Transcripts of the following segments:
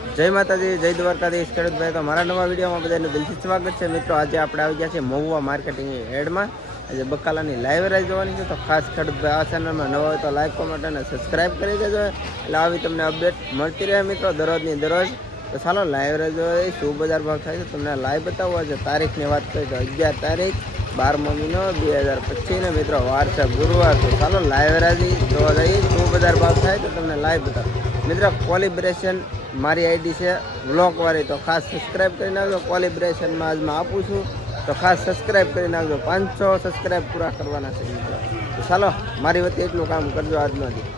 જય માતાજી, જય દ્વારકાધીશ ખેડૂત ભાઈ. તો મારા નવા વિડીયોમાં બધાનું દિલથી સ્વાગત છે મિત્રો. આજે આપણે આવી ગયા છીએ મહુવા માર્કેટિંગ એડમાં. આજે બકાલાની લાઈવ રાઈડ જોવાની છે. તો ખાસ ખેડૂત ભાઈ આ ચેનલમાં નવા હોય તો લાઈક, કોમેન્ટ અને સબસ્ક્રાઈબ કરી દેજો, એટલે આવી તમને અપડેટ મળતી રહે મિત્રો દરરોજની દરરોજ. તો ચાલો લાઈવ રાઈડ જોઈએ શું બજાર ભાવ થાય છે તમને લાઈવ બતાવવા છે. તારીખની વાત કરીએ તો 11 તારીખ 12મો મહિનો 2025 ને મિત્રો વાર છે ગુરુવાર. તો ચાલો લાઈવ રાઈડ જોવા જઈએ શું બજાર ભાવ થાય તો તમને લાઈવ બતાવો મિત્રો. કોલિબ્રેશન મારી આઈડી છે વ્લોગવાળી, તો ખાસ સબસ્ક્રાઈબ કરી નાખજો. કોલિબ્રેશનમાં આજમાં આપું છું તો ખાસ સબસ્ક્રાઈબ કરી નાખજો. 500 સબસ્ક્રાઈબ પૂરા કરવાના છે મિત્રો. તો ચાલો મારી વતી એટલું કામ કરજો આજમાંથી.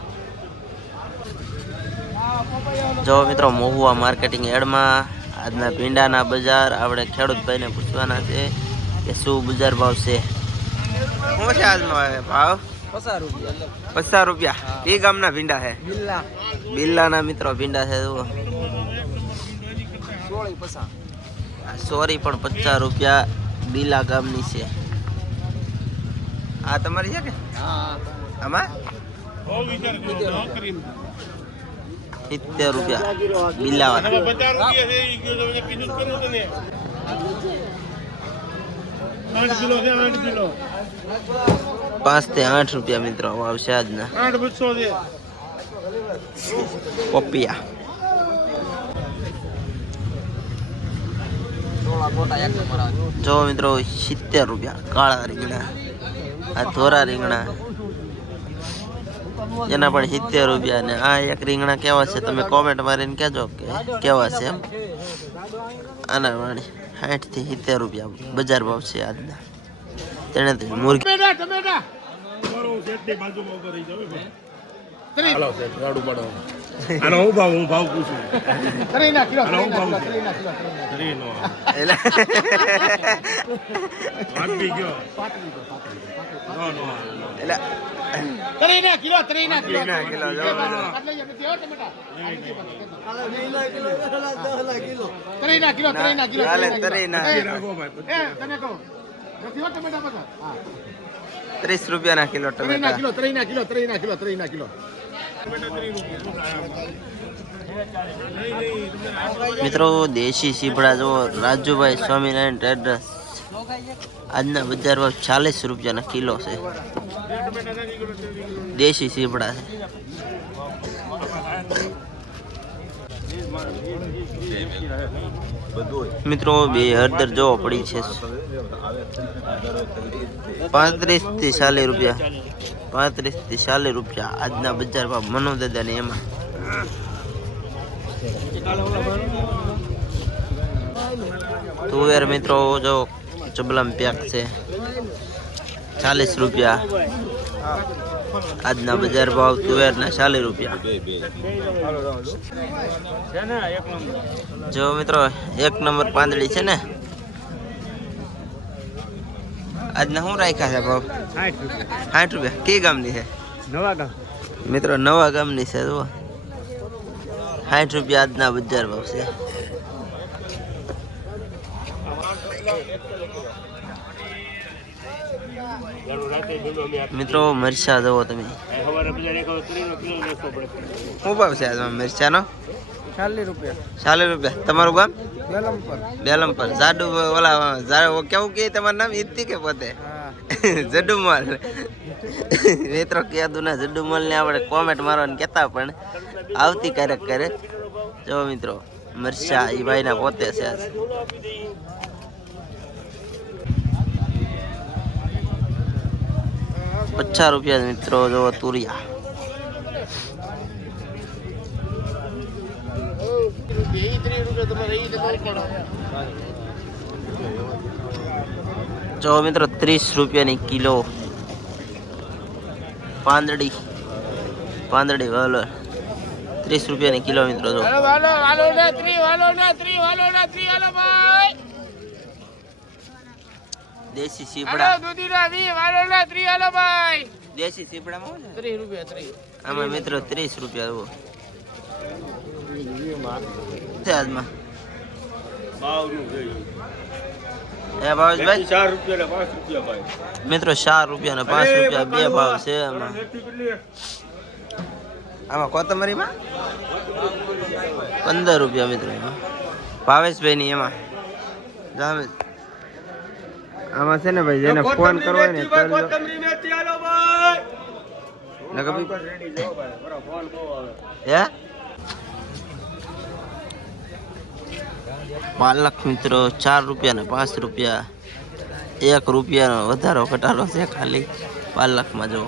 જો મિત્રો મહુવા માર્કેટિંગ એડમાં આજના ભીંડાના બજાર આપણે ખેડૂતભાઈને પૂછવાના છે કે શું બજાર ભાવ છે. શું છે આજનો ભાવ? 50 રૂપિયા. એ ગામના ભીંડા છે? બિલ્લાના મિત્રો ભીંડા છે. જુઓ સોરી પણ 50 રૂપિયા બિલ્લા ગામની છે. આ તમારી છે કે? આમાં 70 રૂપિયા બિલ્લાવાળા. 5 થી 8 રૂપિયા મિત્રો આવશે આજના. પપિયા જો મિત્રો 70 રૂપિયા કાળા રીંગણા. આ ધોરા રીંગણા એના પણ 70 રૂપિયા. ને આ એક રીંગણા કેવા છે તમે કોમેન્ટ મારીને કહેજો કે કેવા છે એમ. આના વાળી 60 થી 70 રૂપિયા બજાર ભાવ છે આજના. તેને મુરગી ભાવ પૂછું. ₹30 રૂપિયાના કિલો ટમેટા. મિત્રો દેશી સીપડા જો રાજુભાઈ સ્વામિનારાયણ ટ્રેડર્સ. આજના બજાર ભાવ 40 રૂપિયાના કિલો છે. દેશી સીપડા છે. મિત્રો બે હળદર જોવો પડી છે 35 થી 40 રૂપિયા. 35 થી 40 રૂપિયા આજના બજાર ભાવ મનોદાદા ને એમાં. તુવેર મિત્રો જો ચબલમ પેક છે 40 રૂપિયા આજના બજાર ભાવ તુવેરના 40 રૂપિયા. જો મિત્રો 1 નંબર પાંદડી છે ને આજના શું રાખ્યા છે ભાવ? 60 રૂપિયા. કઈ ગામની છે? નવા ગામ મિત્રો. નવા ગામની છે. જુઓ 60 રૂપિયા આજના બજાર ભાવ છે. મિત્રો મરચા જુઓ તમે. શું ભાવ છે આજમાં મરચાનો? 40 રૂપિયા. તમારું ગામ? બેલમપર. જાડુ ઓલા કેવું કે તમારું નામ ઈતી કે પોતે? જડુમલ. મિત્રો કહેતું જડુમલ ને આપણે કોમેન્ટ મારવાનું કહેતા પણ આવતી ક્યારેક કરે. જો મિત્રો મરચા એ ભાઈના પોતે છે આજ. ₹50 મિત્રો. જો તુરિયા જો મિત્રો 30 રૂપિયાની કિલો. પાંદડી વાલો 30 રૂપિયાની કિલો મિત્રો. જો દેશી સીપડા. દેશી સીપડામાં 30 રૂપિયા. આમાં મિત્રો 30 રૂપિયા. આજમાં એ ભાવેશભાઈ 4 રૂપિયા ને 5 રૂપિયા ભાઈ. મિત્રો 4 રૂપિયા ને 5 રૂપિયા બે ભાવ છે આમાં. આમાં કોથમરીમાં 15 રૂપિયા મિત્રો એમાં ભાવેશભાઈ ની એમાં જામે આમાં છે ને ભાઈ જેને ફોન કરવો હોય ને કરજો હે પાલક મિત્રો 4 રૂપિયા ને 5 રૂપિયા 1 રૂપિયાનો વધારો ઘટાડો છે ખાલી પાલકમાં જો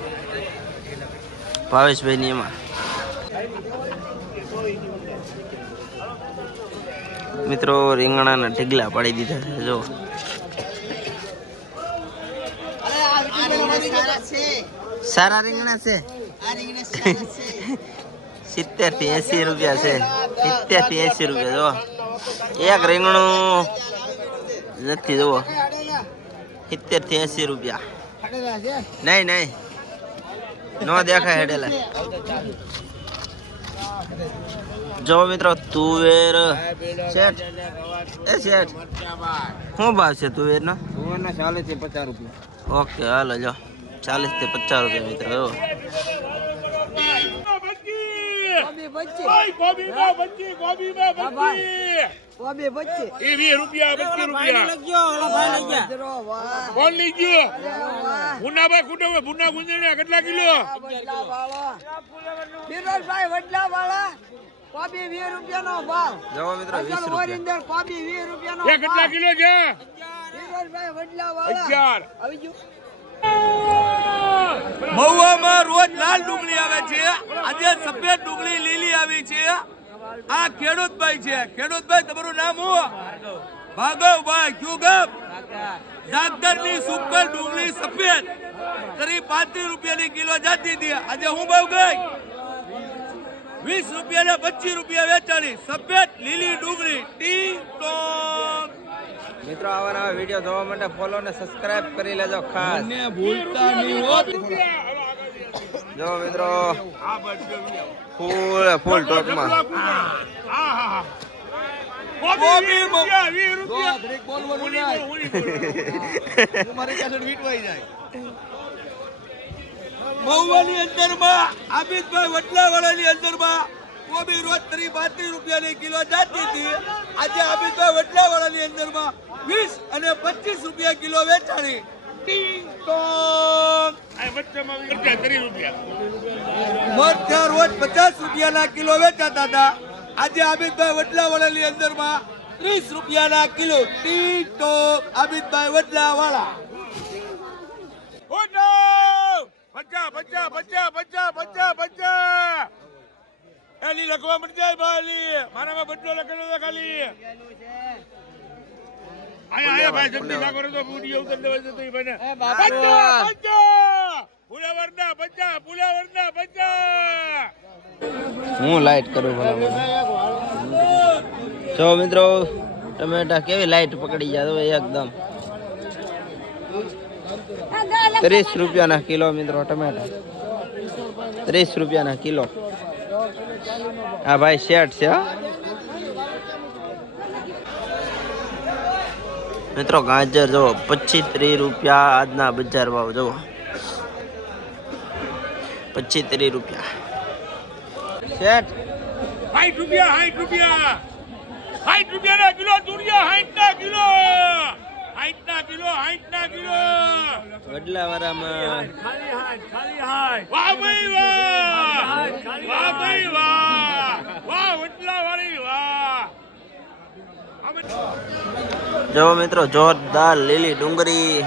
ભાવેશભાઈ ની એમાં મિત્રો રીંગણાના ઢીગલા પાડી દીધા છે જો સારા રીંગણા છે 70 થી 80 રૂપિયા છે 70 થી 80 રૂપિયા જો એક રીંગણું નથી જુઓ 70 થી 80 રૂપિયા નહીં નહીં નો દેખાય હેડેલા જો મિત્રો તુવેર શેઠ શેઠ શું ભાવ છે તુવેરનો 40 થી 50 રૂપિયા ઓકે હાલો જો 40 થી 50 રૂપિયા મિત્રો જો કોબી બચ્ચી એ 20 રૂપિયા 25 રૂપિયા કોણ લઈ ગયો ભુનાભાઈ કુટુંબ ભુના ગુંજણિયા કેટલા કિલો ફિરોઝભાઈ વડલા વાળા કોબી 20 રૂપિયાનો ભાવ જો મિત્રો 20 રૂપિયા ઓરિંદર કોબી 20 રૂપિયાનો એ કેટલા કિલો છે ફિરોઝભાઈ વડલા વાળા 11 આવી ગયું મહુવામાં રોજ લાલ ડુંગળી આવે છે આજે સફેદ ડુંગળી લીલી આવી છે આ ખેડૂતભાઈ છે ખેડૂતભાઈ તમારું નામ હું ભાગવભાઈ ક્યુ ગામ જાગદરની સુપર ડુંગળી સફેદ કરીબ 35 રૂપિયાની કિલો જતી હતી આજે હું ભાવ ગઈ 20 રૂપિયા ને 25 રૂપિયા વેચાણી સફેદ લીલી ડુંગળી ટી ટોપ મિત્રો આવા નવા વિડીયો જોવા માટે ફોલો ને સબસ્ક્રાઇબ કરી લેજો ખાસ ભૂલતા નહીં હોત જો મિત્રો ફૂલ ટોકમાં મહુવાની અંદરમાં આબિદભાઈ વડલાવાળાની અંદરમાં કોબી રોજ 30-32 રૂપિયાની કિલો જતી હતી આજે આબિદભાઈ વડલાવાળાની અંદરમાં 20 અને 25 રૂપિયા કિલો વેચાણી મરચા રોજ 50 રૂપિયાના કિલો વેચાતા હતા આજે આબિદભાઈ વડલાવાળાની અંદરમાં 30 રૂપિયાના કિલો ટીટો આબિદભાઈ વડલાવાળા બચ્ચા એલી લખવા મળી જાય ભાઈ મારામાં બદલો લખેલો છે ખાલી આયા ભાઈ જલ્દી ના કરો તો બુડી ઉતર દેવા જતો ઈ ભાઈને પુલાવરના બચ્ચા હું લાઈટ કરું ભલા જો મિત્રો ટમેટા કેવી લાઈટ પકડી જાય એકદમ 30 રૂપિયાના કિલો મિત્રો ટમેટા 30 રૂપિયાના કિલો હા ભાઈ શેઠ છે મિત્રો ગાજર જો 25-30 રૂપિયા આજના બજાર ભાવ જો 25-30 રૂપિયા શેઠ 60 રૂપિયા 60 રૂપિયાના કિલો દુનિયા 60 ના કિલો વડલા વાળામાં વાહ ભાઈ વાહ વડલા વાળી વાહ જો મિત્રો જોરદાર લીલી ડુંગળી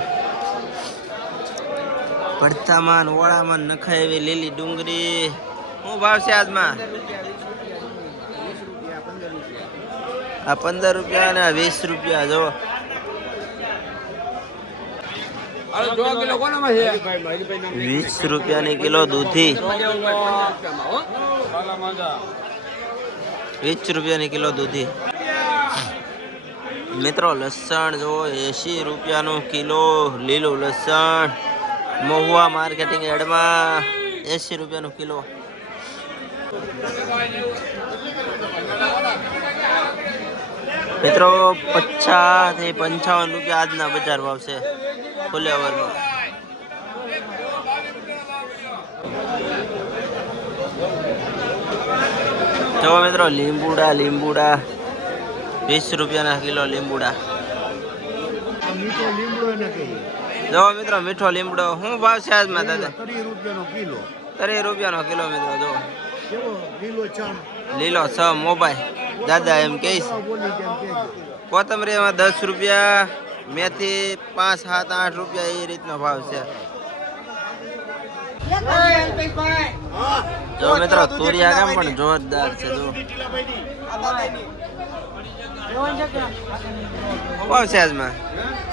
ભડથામાં ઓળામાં નખાય એવી લીલી ડુંગળી શું ભાવ છે આજમાં આ 15 રૂપિયા અને 20 રૂપિયા જો 20 રૂપિયાની કિલો દૂધી 20 રૂપિયાની કિલો દૂધી મિત્રો લસણ જો 80 રૂપિયાનું કિલો લીલું લસણ મહુવા માર્કેટિંગ યાર્ડમાં 80 રૂપિયાનું કિલો મિત્રો 50 થી 55 રૂપિયા આજના બજાર ભાવ છે ફુલેવરમાં તો જો મિત્રો લીંબુડા 20 રૂપિયાના કિલો લીંબુડા. જો મિત્રો મીઠો લીમડો શું ભાવ છે આજમાં દાદા? 30 રૂપિયાનો કિલો મિત્રો. જો લીલો છ મોબાઈલ દાદા એમ કહીશ. કોથમરીમાં 10 રૂપિયા, મેથી 5, 7, 8 રૂપિયા એ રીતનો ભાવ છે. જો મિત્રો તુરિયા કેમ પણ જોરદાર છે. જો ભાવ છે આજમાં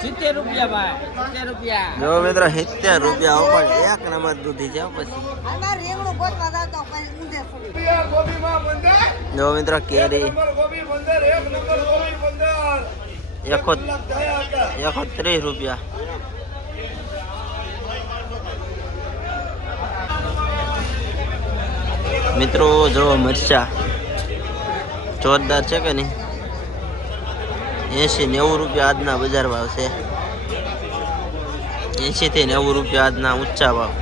70 રૂપિયા ભાઈ, 70 રૂપિયા. જો મિત્રો 70 રૂપિયા ઉપર એક નંબર દૂધી છે. પછી આના રેંગણું ગોતવા જાતો પછી ઊંધે ફરી. જો મિત્રો કેરી 31 રૂપિયા. મિત્રો જો મરચા જોરદાર છે કે નહીં? 80-90 રૂપિયા આજના બજાર ભાવ છે. 80 થી 90 રૂપિયા આજના ઊંચા ભાવ.